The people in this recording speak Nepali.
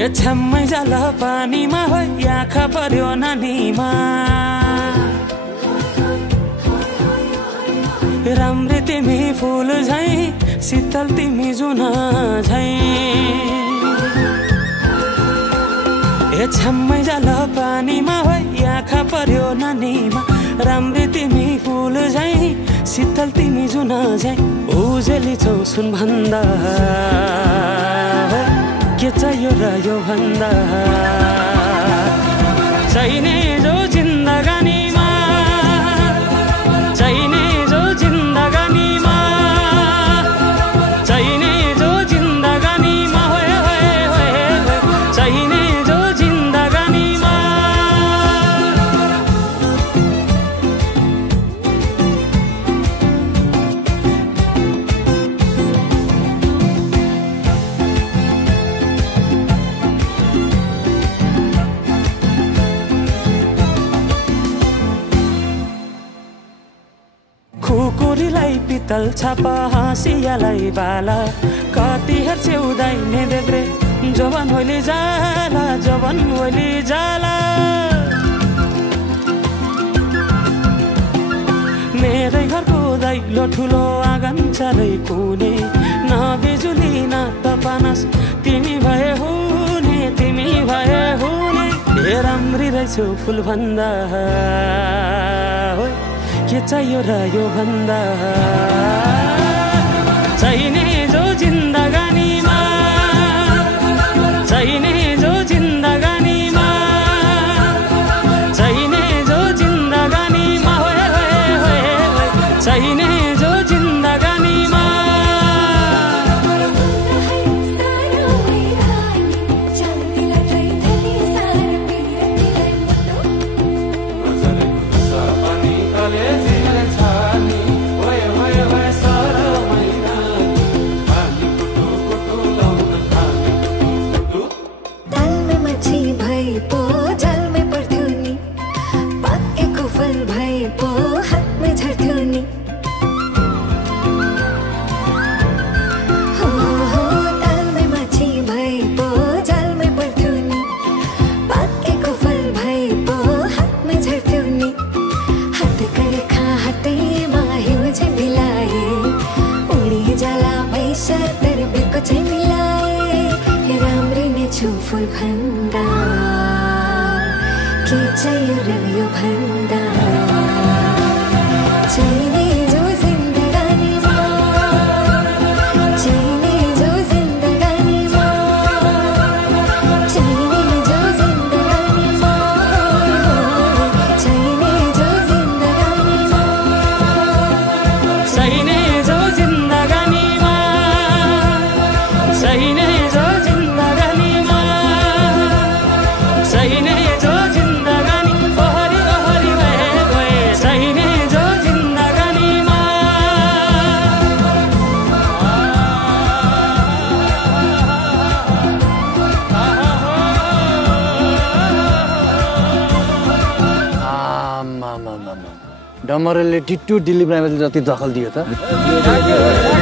ए छ्याम्मै जाल पानीमा हो आँखा पर्यो नानीमा राम्री तिमी फुल झैं शीतल तिमी जुन झैं ए छ्याम्मै जाल पानीमा हो आँखा पर्यो नानीमा राम्री तिमी फुल झैं शीतल तिमी जुन झैं उजेली छौ सुन भन्दा के चाहियो र यो भन्दा चाहिने जो जिन्दगानीमा चाहिने जो जिन्दगानीमा चाहिने जो जिन्दगानीमा होए होए होए चाहिने जो जिन्दगानीमा खुकुरीलाई पितल छापा हाँसियालाई बाला कति हेर्छौ दाइने देब्रे जवन होली जाला जवन होली जाला मेरै घरको दैलो ठुलो आँगन चारै कुने न बिजुली न त पानस तिमी भए हुने तिमी भए हुने ए राम्री रहेछौ फुल भन्दा के चाहियो र यो भन्दा चाहिने जो जिन्दगानीमा चाहिने जो जिन्दगानीमा चाहिने जो जिन्दगानीमा होए होए होए चाहिने जो जिन्दगानीमा फुल भन्दा के चाहियो र यो भन्दा चाहिने जो जिन्दगानीमा चाहिने जो जिन्दगानीमा चाहिने जो जिन्दगानीमा चाहिने जो जिन्दगानीमा चाहिने जो जिन्दगानीमा चाहिने जो चाहिने जो जिन्दगानी ओहरी ओहरी भए गए चाहिने जो जिन्दगानीमा डमरेलले टिट्टु दिल्ली प्राइमेरी जति दखल दियो त